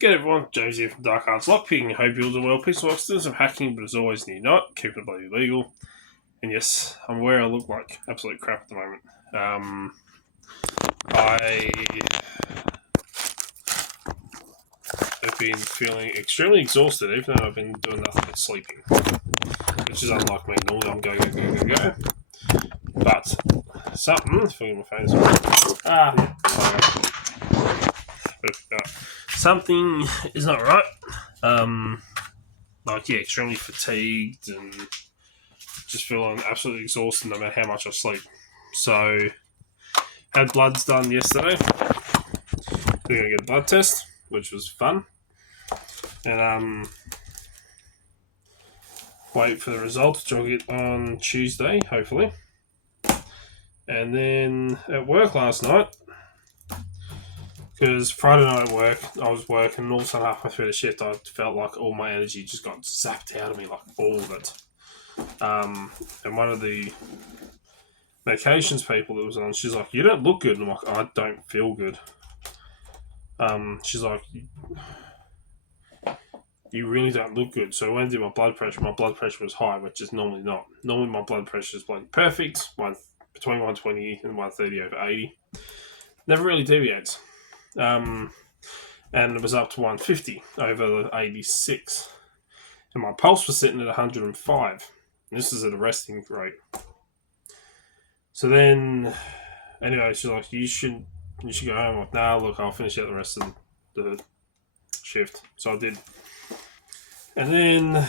Good everyone, James here from Dark Arts Lockpicking. Hope you're all well. Pixel Rocks doing some hacking, but as always, need not keep it bloody legal. And yes, I'm aware I look like absolute crap at the moment. I have been feeling extremely exhausted, even though I've been doing nothing but sleeping, which is unlike me. Normally, I'm go. But something, if I get my phone, something is not right. Extremely fatigued and just feeling absolutely exhausted no matter how much I sleep. So, had bloods done yesterday. We're going to get a blood test, which was fun. And wait for the results, which I'll get on Tuesday, hopefully. And then at work last night, because Friday night at work, I was working, and all of a sudden halfway through the shift, I felt like all my energy just got zapped out of me, like all of it. And one of the medications people that was on, she's like, "You don't look good." And I'm like, "I don't feel good." She's like, "You really don't look good." So I went to do my blood pressure. My blood pressure was high, which is normally not. Normally my blood pressure is like perfect, between 120 and 130 over 80. Never really deviates. And it was up to 150 over 86. And my pulse was sitting at 105. And this is at a resting rate. So then, anyway, she's like, you should go home. I'm like, nah, look, I'll finish out the rest of the shift. So I did. And then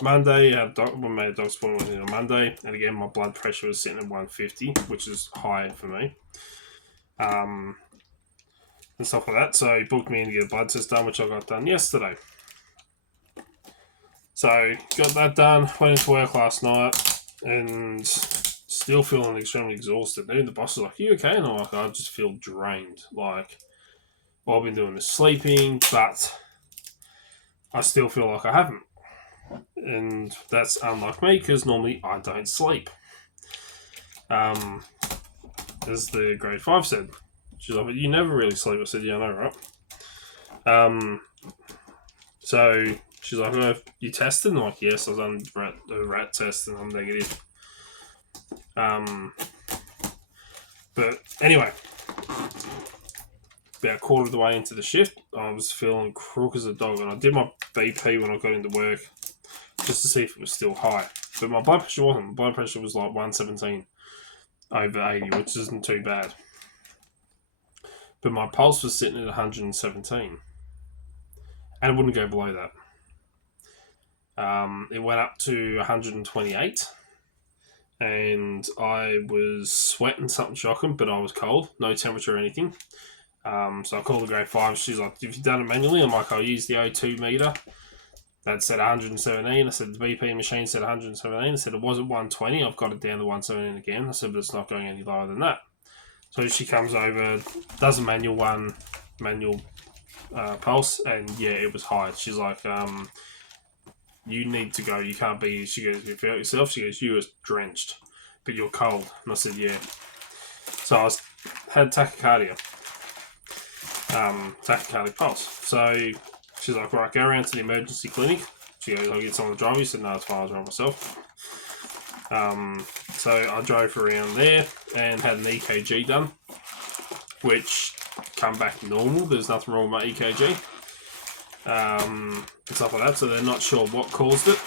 Monday, we made a doctor's appointment on Monday. And again, my blood pressure was sitting at 150, which is high for me. And stuff like that. So he booked me in to get a blood test done, which I got done yesterday. So got that done, went into work last night, and still feeling extremely exhausted. And the boss was like, "Are you okay?" And I'm like, "I just feel drained. Like, all I've been doing is sleeping, but I still feel like I haven't." And that's unlike me, because normally I don't sleep. As the grade 5 said. She's like, "But you never really sleep." I said, "Yeah, I know, right?" So she's like, "Oh, you tested?" And I'm like, "Yes, I've done a rat test and I'm negative." But anyway, about a quarter of the way into the shift, I was feeling crook as a dog, and I did my BP when I got into work just to see if it was still high. But my blood pressure wasn't. My blood pressure was like 117 over 80, which isn't too bad. But my pulse was sitting at 117. And it wouldn't go below that. It went up to 128. And I was sweating something shocking, but I was cold. No temperature or anything. So I called the grade 5. She's like, "Have you done it manually?" I'm like, "I'll use the O2 meter." That said 117. I said the BP machine said 117. I said it was at 120. I've got it down to 117 again. I said, but it's not going any lower than that. So she comes over, does a manual pulse, and yeah, it was high. She's like, "You need to go. You can't be here." She goes, "If you feel it yourself," she goes, "You were drenched, but you're cold." And I said, "Yeah." So I had tachycardia. Tachycardic pulse. So she's like, "Right, go around to the emergency clinic." She goes, "I'll get someone to drive you." I said, "No, it's fine, I'll drive myself." So I drove around there and had an EKG done, which come back normal. There's nothing wrong with my EKG. And stuff like that. So they're not sure what caused it.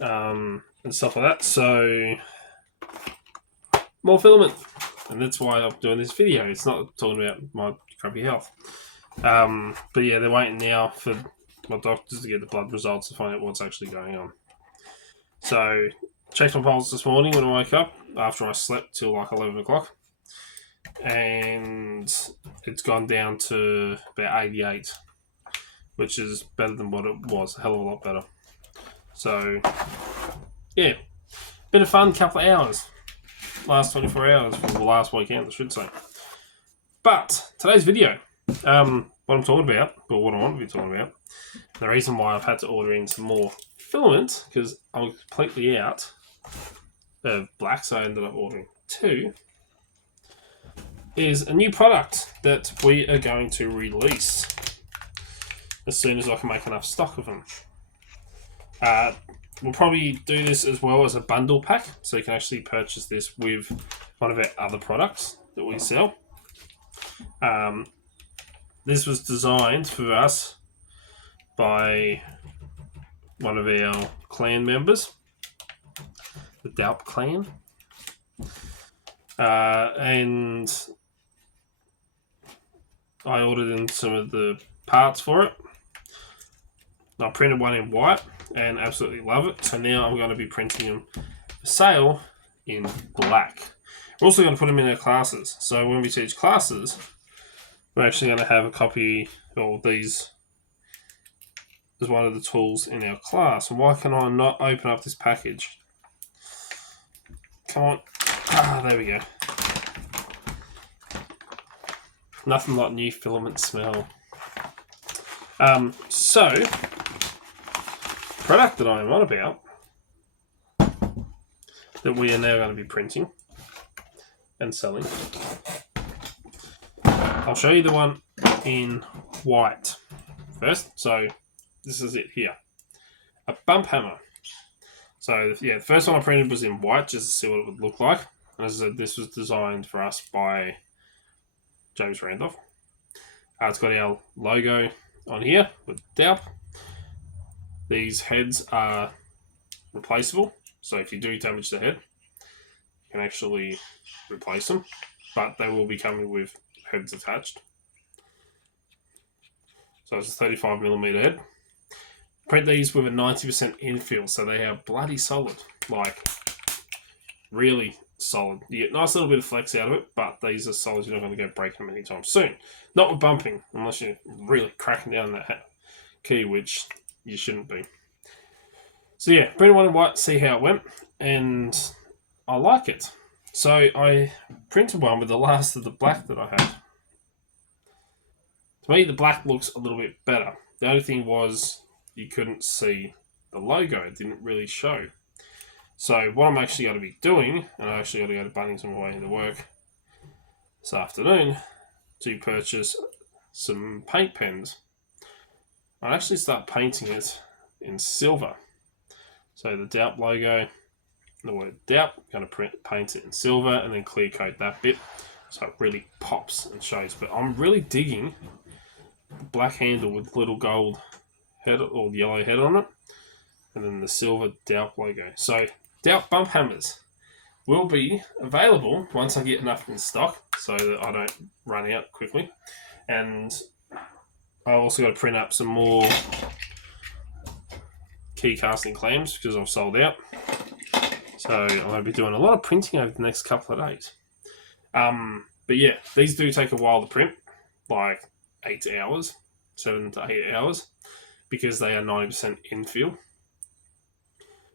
And stuff like that. So more filament. And that's why I'm doing this video. It's not talking about my crappy health. But yeah, they're waiting now for my doctors to get the blood results to find out what's actually going on. So, checked my pulse this morning when I woke up after I slept till like 11 o'clock. And it's gone down to about 88, which is better than what it was. A hell of a lot better. So, yeah, been a fun couple of hours. Last 24 hours from the last weekend, I should say. But today's video, what I'm talking about, or what I want to be talking about, the reason why I've had to order in some more filament, because I'm completely out of black, so I ended up ordering 2, is a new product that we are going to release as soon as I can make enough stock of them. We'll probably do this as well as a bundle pack, so you can actually purchase this with one of our other products that we sell. This was designed for us by one of our clan members, the Daup clan. And I ordered in some of the parts for it. I printed one in white and absolutely love it. So now I'm going to be printing them for sale in black. We're also going to put them in our classes. So when we teach classes, we're actually going to have a copy of these as one of the tools in our class. And why can I not open up this package? Come on. There we go. Nothing like new filament smell. So, product that I'm on about, that we are now going to be printing and selling. I'll show you the one in white first. So, this is it here. A bump hammer. So, yeah, the first one I printed was in white, just to see what it would look like. And as I said, this was designed for us by James Randolph. It's got our logo on here with Daup. These heads are replaceable, so if you do damage the head, you can actually replace them, but they will be coming with heads attached. So it's a 35mm head. Print these with a 90% infill, so they are bloody solid, like really solid. You get a nice little bit of flex out of it, but these are solid. You're not going to go breaking them anytime soon. Not with bumping, unless you're really cracking down that key, which you shouldn't be. So yeah, printed one in white, see how it went, and I like it. So I printed one with the last of the black that I had. To me, the black looks a little bit better. The only thing was you couldn't see the logo. It didn't really show. So what I'm actually going to be doing, and I actually got to go to Bunnings on my way into work this afternoon to purchase some paint pens. I'll actually start painting it in silver. So the Daup logo, the word Daup, I'm going to paint it in silver and then clear coat that bit so it really pops and shows. But I'm really digging the black handle with little gold head or yellow head on it, and then the silver Daup logo. So Daup bump hammers will be available once I get enough in stock so that I don't run out quickly. And I also got to print up some more key casting clams because I've sold out. So I'm going to be doing a lot of printing over the next couple of days. But yeah, these do take a while to print, like 8 hours, 7 to 8 hours, because they are 90% infill.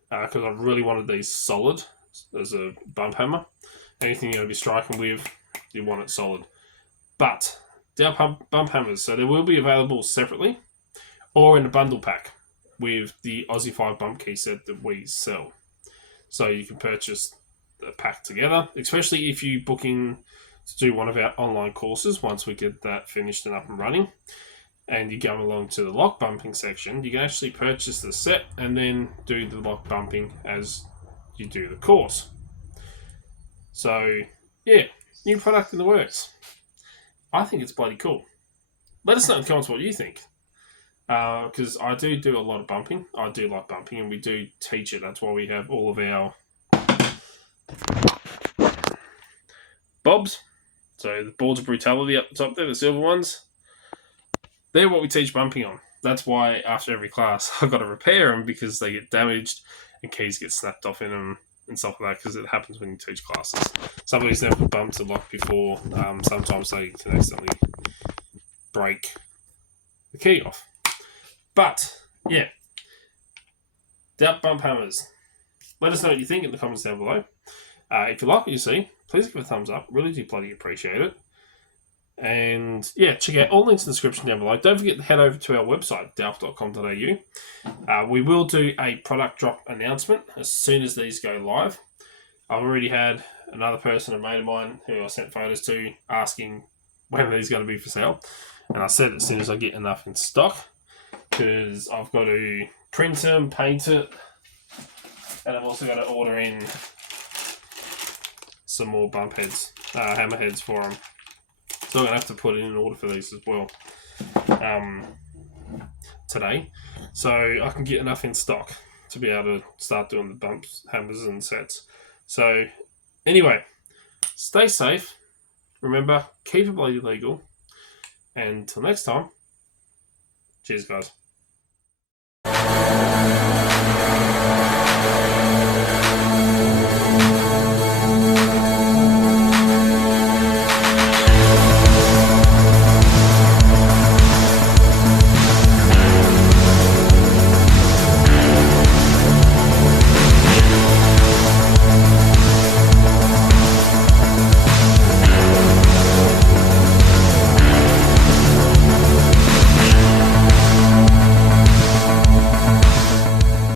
Because I really wanted these solid as a bump hammer. Anything you're going to be striking with, you want it solid. But Daup bump hammers, so they will be available separately or in a bundle pack with the Aussie 5 bump key set that we sell. So you can purchase the pack together, especially if you book in to do one of our online courses once we get that finished and up and running. And you go along to the lock bumping section, you can actually purchase the set and then do the lock bumping as you do the course. So, yeah, new product in the works. I think it's bloody cool. Let us know in the comments what you think. Because I do a lot of bumping. I do like bumping and we do teach it. That's why we have all of our bobs. So the boards of brutality up the top there, the silver ones. They're what we teach bumping on. That's why after every class I've got to repair them because they get damaged and keys get snapped off in them and stuff like that because it happens when you teach classes. Some of these never bumped a lock before. Sometimes they can accidentally break the key off. But, yeah. Daup bump hammers. Let us know what you think in the comments down below. If you like what you see, please give it a thumbs up. Really do bloody appreciate it. And yeah, check out all links in the description down below. Don't forget to head over to our website, daup.com.au. We will do a product drop announcement as soon as these go live. I've already had another person, a mate of mine, who I sent photos to, asking when these going to be for sale. And I said as soon as I get enough in stock, because I've got to print them, paint it, and I've also got to order in some more bump heads, hammer heads for them. So I'm going to have to put in an order for these as well today, so I can get enough in stock to be able to start doing the bumps, hammers, and sets. So anyway, stay safe. Remember, keep it bloody legal. And until next time, cheers, guys.